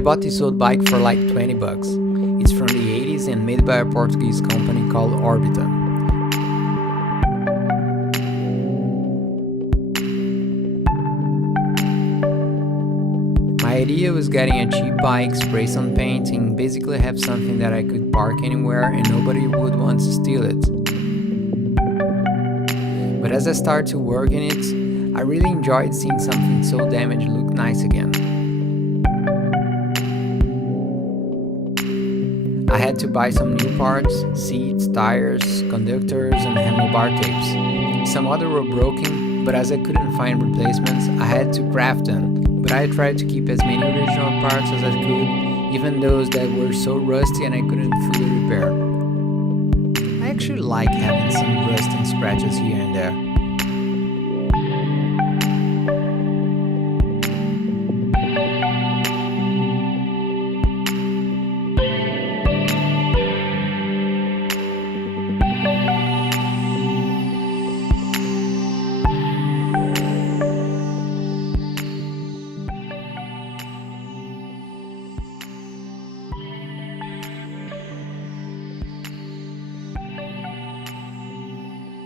I bought this old bike for like 20 bucks. It's from the 80s and made by a Portuguese company called Orbita. My idea was getting a cheap bike, spray some paint, and basically have something that I could park anywhere and nobody would want to steal it. But as I started to work in it, I really enjoyed seeing something so damaged look nice again. I had to buy some new parts, seats, tires, conductors, and handlebar tapes. Some other were broken, but as I couldn't find replacements, I had to craft them. But I tried to keep as many original parts as I could, even those that were so rusty and I couldn't fully repair. I actually like having some rust and scratches here and there.